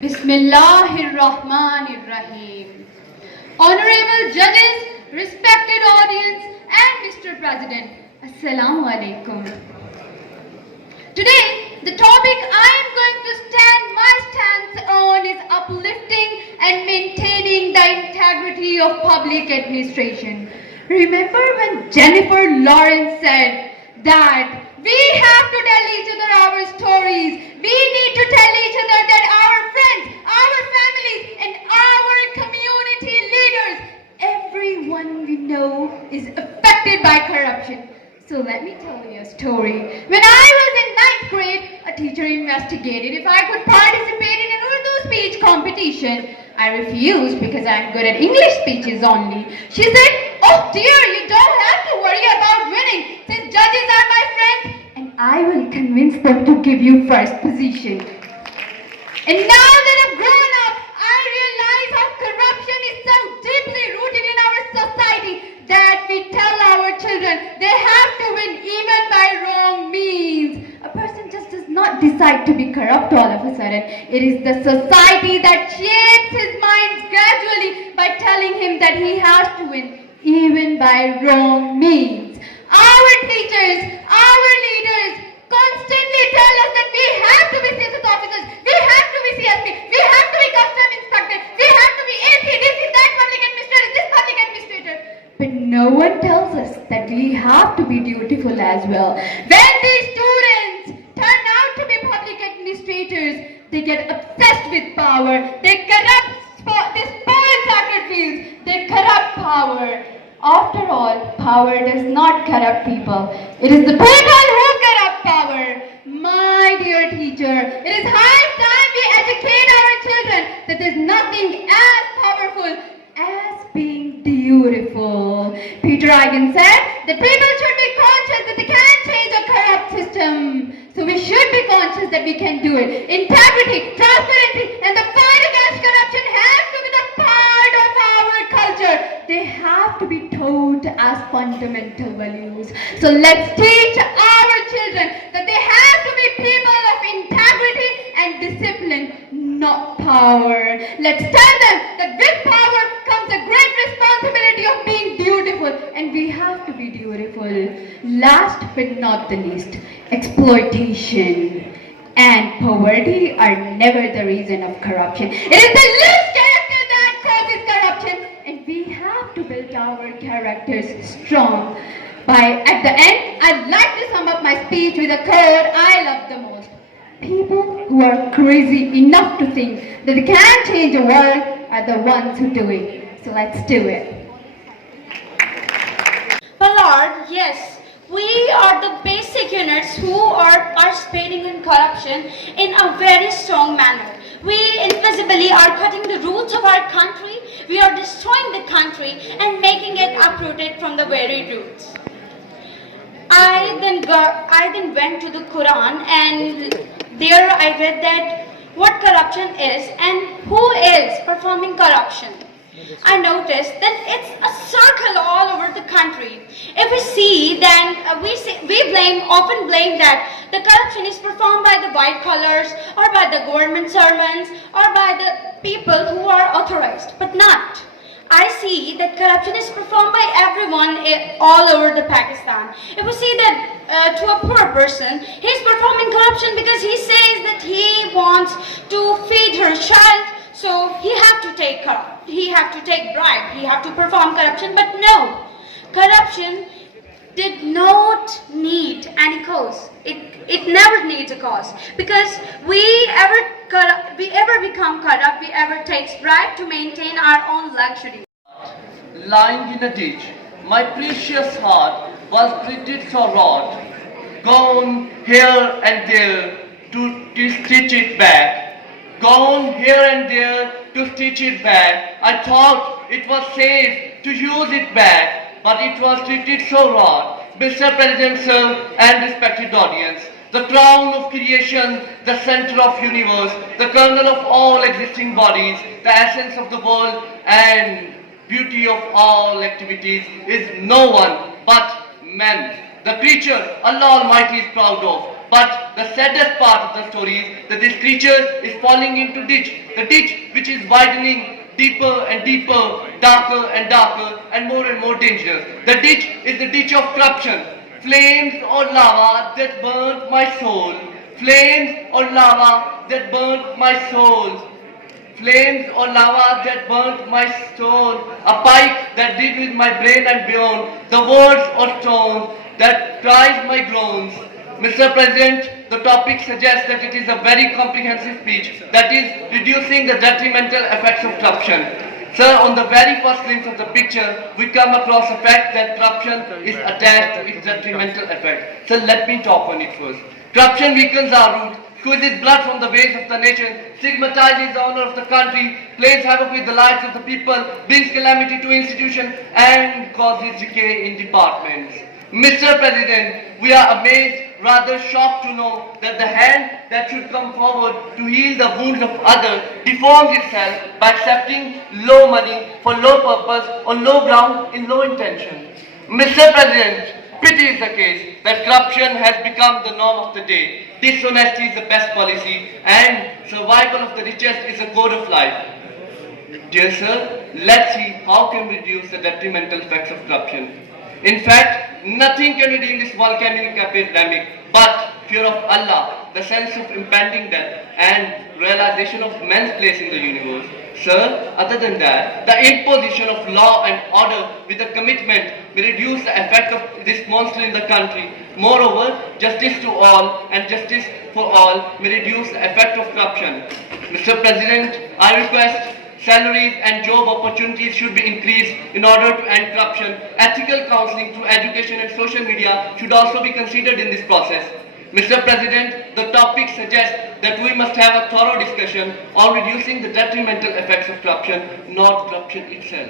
Bismillahirrahmanirrahim. Honorable judges, respected audience, and Mr. President, Assalamu alaikum. Today, the topic I am going to stand my stance on is uplifting and maintaining the integrity of public administration. Remember when Jennifer Lawrence said that we have to tell each other our stories. We need to tell each other that our friends, our families, and our community leaders, everyone we know is affected by corruption. So let me tell you a story. When I was in 9th grade, a teacher investigated if I could participate in an Urdu speech competition. I refused because I'm good at English speeches only. She said, "Oh dear, you don't have to worry about winning since judges are my friends and I will convince them to give you first position." And now that I've grown up, I realize how corruption is so deeply rooted in our society that we tell our children they have to win even by wrong means. A person just does not decide to be corrupt all of a sudden. It is the society that shapes his mind gradually by telling him that he has to win even by wrong means. Our teachers, our leaders constantly tell us that we have to be census officers, we have to be CSP, we have to be custom inspector, we have to be ACDC, that public administrator, this public administrator. But no one tells us that we have to be dutiful as well. When these students turn out to be public administrators, they get obsessed with power, they spoil soccer fields, they corrupt power. After all, power does not corrupt people. It is the people who corrupt power. My dear teacher, it is high time we educate our children that there is nothing as powerful as being dutiful. Peter Eigen said that people should be conscious that they can't change a corrupt system. So we should be conscious that we can do it. Integrity, transparency, and the fight against corruption have to be the part of our culture. They have to be taught as fundamental values. So let's teach our children that they have to be people of integrity and discipline, not power. Let's tell them that with power comes a great responsibility of being dutiful, and we have to be dutiful. Last but not the least, exploitation and poverty are never the reason of corruption. It is the least character that causes corruption, and we have to build our characters strong. At the end, I'd like to sum up my speech with a quote I love the most. People who are crazy enough to think that they can change the world are the ones who do it. So let's do it. My Lord, yes, we are the basic units who are participating in corruption in a very strong manner. We invisibly are cutting the roots of our country. We are destroying the country and making it uprooted from the very roots. I then went to the Quran, and there I read that what corruption is and who is performing corruption. I noticed that it's a circle all over the country. If we see, then we often blame that the corruption is performed by the white collars or by the government servants or by the people who are authorized, but not. I see that corruption is performed by everyone all over the Pakistan. If we see that to a poor person, he's performing corruption because he says that he wants to feed her child, so he have to take bribe, he have to perform corruption. But no, corruption did not need any cause. It never needs a cause, because we ever become corrupt, we ever takes bribe to maintain our own luxury. Lying in a ditch, my precious heart was treated so wrong, gone here and there to stitch it back, gone here and there to stitch it back. I thought it was safe to use it back, but it was treated so wrong. Mr. President, sir, and respected audience, the crown of creation, the center of universe, the kernel of all existing bodies, the essence of the world, and beauty of all activities is no one but man, the creature Allah Almighty is proud of. But the saddest part of the story is that this creature is falling into ditch. the ditch which is widening deeper and deeper, darker and darker, and more dangerous. The ditch is the ditch of corruption. Flames or lava that burnt my soul. Flames or lava that burnt my soul. Flames or lava that burnt my soul. A pike that did with my brain and beyond. The words or stones that cries my groans. Mr. President, the topic suggests that it is a very comprehensive speech, that is, reducing the detrimental effects of corruption. Sir, on the very first glimpse of the picture, we come across the fact that corruption is attached to its detrimental effect. So let me talk on it first. Corruption weakens our root, squeezes blood from the veins of the nation, stigmatizes the honor of the country, plays havoc with the lives of the people, brings calamity to institutions, and causes decay in departments. Mr. President, we are amazed, rather shocked to know that the hand that should come forward to heal the wounds of others deforms itself by accepting low money for low purpose on low ground in low intention. Mr. President, pity is the case that corruption has become the norm of the day. Dishonesty is the best policy and survival of the richest is a code of life. Dear sir, let's see how can we reduce the detrimental effects of corruption. In fact, nothing can redeem this volcanic epidemic but fear of Allah, the sense of impending death, and realization of man's place in the universe. Sir, other than that, the imposition of law and order with a commitment may reduce the effect of this monster in the country. Moreover, justice to all and justice for all may reduce the effect of corruption. Mr. President, I request salaries and job opportunities should be increased in order to end corruption. Ethical counseling through education and social media should also be considered in this process. Mr. President, the topic suggests that we must have a thorough discussion on reducing the detrimental effects of corruption, not corruption itself.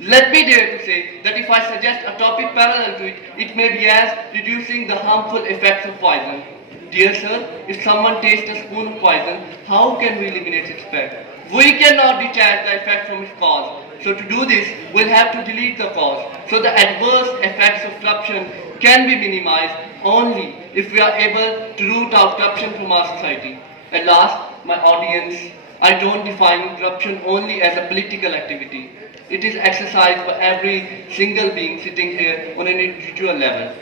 Let me dare to say that if I suggest a topic parallel to it, it may be as reducing the harmful effects of poison. Dear sir, if someone tastes a spoon of poison, how can we eliminate its effect? We cannot detach the effect from its cause. So to do this, we'll have to delete the cause. So the adverse effects of corruption can be minimized only if we are able to root out corruption from our society. At last, my audience, I don't define corruption only as a political activity. It is exercised by every single being sitting here on an individual level.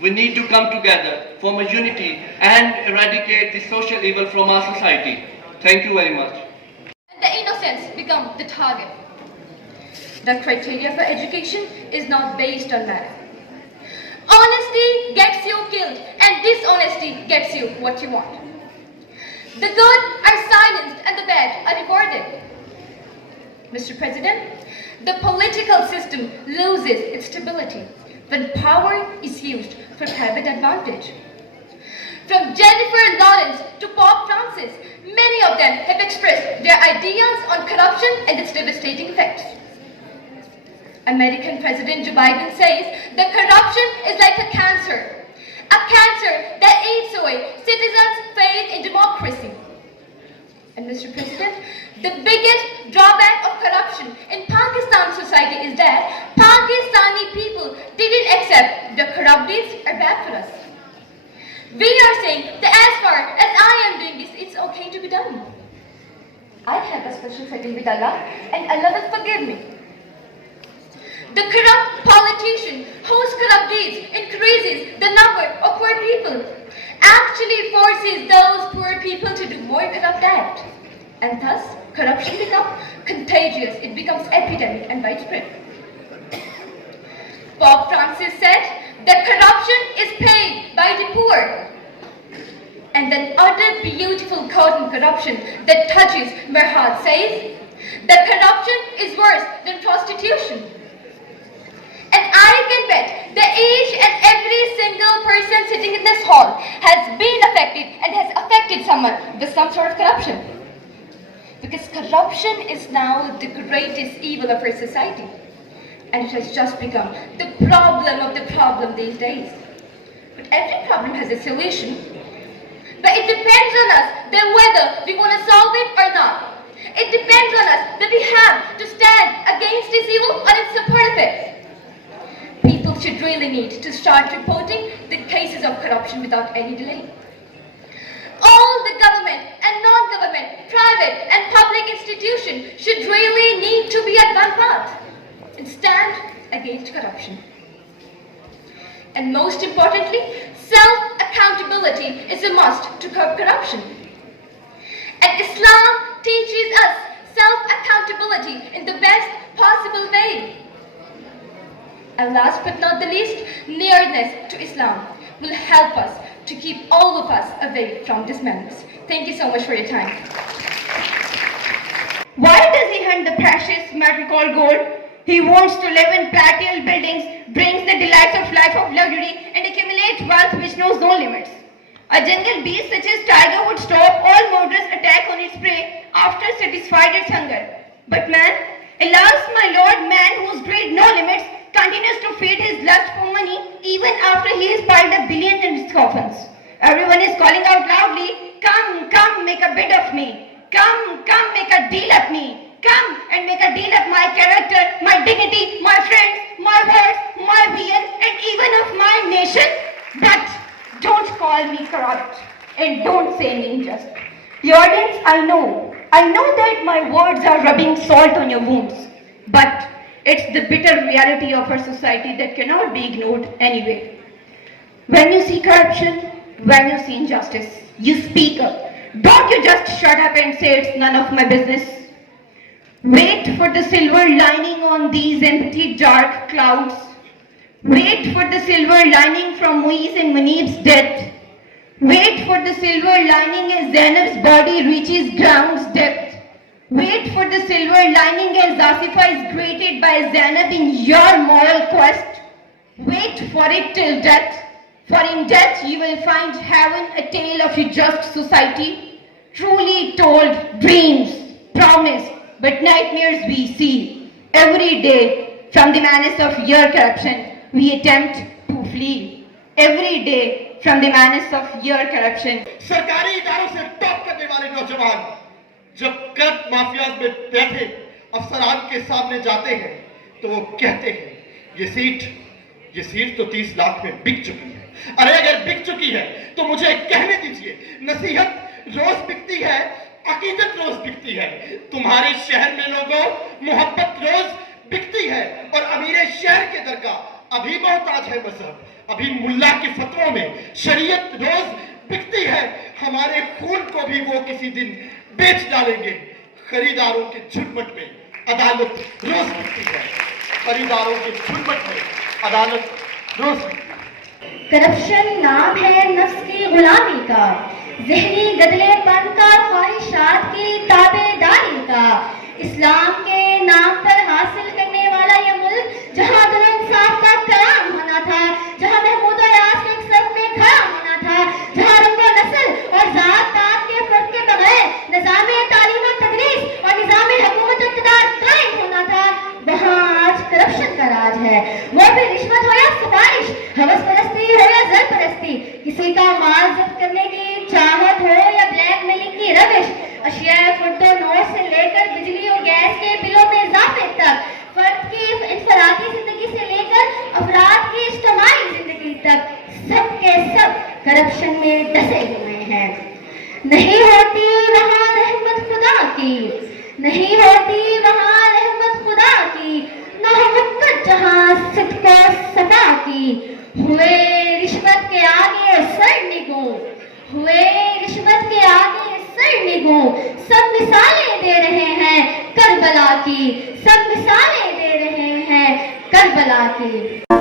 We need to come together, form a unity, and eradicate the social evil from our society. Thank you very much. The innocents become the target. The criteria for education is not based on merit. Honesty gets you killed and dishonesty gets you what you want. The good are silenced and the bad are rewarded. Mr. President, the political system loses its stability when power is used for private advantage. From Jennifer Lawrence to Pope Francis, many of them have expressed their ideas on corruption and its devastating effects. American President Joe Biden says that corruption is like a cancer that eats away citizens' faith in democracy. And Mr. President, the biggest drawback of corruption in Pakistan society is that Pakistani people didn't accept the corrupt deeds are bad for us. We are saying that as far as I am doing this, it's okay to be done. I have a special setting with Allah and Allah will forgive me. The corrupt politician whose corrupt deeds increases the number of poor people actually forces those poor people to do more corrupt acts. And thus, corruption becomes contagious, it becomes epidemic and widespread. Pope Francis said that corruption is paid by the poor. And then other beautiful quote on corruption that touches my heart says that corruption is worse than prostitution. And I can bet that each and every single person sitting in this hall has been affected and has affected someone with some sort of corruption. Because corruption is now the greatest evil of our society. And it has just become the problem of the problem these days. But every problem has a solution. But it depends on us then whether we want to solve it or not. It depends on us that we have to stand against this evil or in support of it. People should really need to start reporting the cases of corruption without any delay. All the government and non-government, private and public institutions should really need to be at one path and stand against corruption. And most importantly, self-accountability is a must to curb corruption. And Islam teaches us self-accountability in the best possible way. And last but not the least, nearness to Islam will help us to keep all of us away from this menace. Thank you so much for your time. Why does he hunt the precious metal called gold? He wants to live in palatial buildings, brings the delights of life of luxury, and accumulates wealth which knows no limits. A jungle beast such as tiger would stop all murderous attack on its prey after satisfied its hunger. But man, alas my lord, man whose greed no limits, continues to feed his lust for money even after he has piled up billions in his coffins. Everyone is calling out loudly, come, come, make a bid of me. Come, come, make a deal of me. Come and make a deal of my character, my dignity, my friends, my words, my being, and even of my nation. But don't call me corrupt and don't say me unjust. Your audience, I know that my words are rubbing salt on your wounds. But it's the bitter reality of our society that cannot be ignored anyway. When you see corruption, when you see injustice, you speak up. Don't you just shut up and say it's none of my business. Wait for the silver lining on these empty dark clouds. Wait for the silver lining from Muiz and Munib's death. Wait for the silver lining as Zainab's body reaches ground's depth. Wait for the silver lining as Asifa is greeted by Zainab in your moral quest. Wait for it till death. For in death you will find heaven, a tale of a just society. Truly told, dreams, promised, but nightmares we see. Every day, from the menace of your corruption, we attempt to flee. Every day, from the menace of your corruption. सरकारी इदारों से top करने वाले नौजवान जब corrupt mafias में बैठे अफसरान के सामने जाते हैं तो वो कहते हैं ये सीट तो 30 लाख में बिक चुकी है। अरे अगर बिक चुकी है तो मुझे कहने दीजिए, नसीहत रोज बिकती है, अकीदत रोज बिकती है। तुम्हारे शहर में लोगों मोहब्बत रोज बिकती है और अमीरे शहर के दरगाह अभी मोहताज है मजहब। अभी मुल्ला के फतवों में शरीयत रोज बिकती है। हमारे खून को भी वो किसी दिन बेच डालेंगे। खरीदारों के झुरमुट में अदालत रोज बिकती है। खरीदारों के झुरमुट में अदालत रोज बिकती है। करप्शन नाम है नफ्स की गुलामी का, ज़हनी गदलेपन का, ख्वाहिशात की ताबेदारी का। इस्लाम के नाम पर हासिल करने वाला यह मुल्क जहाँ अदल इंसाफ का कयाम होना था, जहाँ महमूद और यास के एक सफ में खड़ा होना था, जहाँ रंगो नस्ल और जात पात के फर्क के बगैर निज़ाम तालीम और तदरीस और निज़ाम हुकूमत इक़्तिदार कायम होना था, वहाँ आज करप्शन का राज है। वो भी रिश्वत हो या सिफारिश, हवस परस्ती हो या जर परस्ती, किसी का माल जब्त करने की चाहत हो या ब्लैकमेलिंग की रविश, अशिया फुटो नोट से लेकर बिजली और गैस के बिलों में इजाफे तक, फर्द की इंफरादी जिंदगी से लेकर अफराद की इज्तिमाई जिंदगी तक, सब के सब करप्शन में डसे हुए हैं। नहीं होती वहाँ रहमत खुदा की, नहीं होती वहाँ रहमत खुदा की, न मोहब्बत जहाँ सिद्क और सफा की। हुए रिश्वत के आगे सर निगो, हुए रिश्वत के आगे सर निगो, सब मिसालें दे रहे हैं करबला की, सब मिसालें दे रहे हैं करबला की।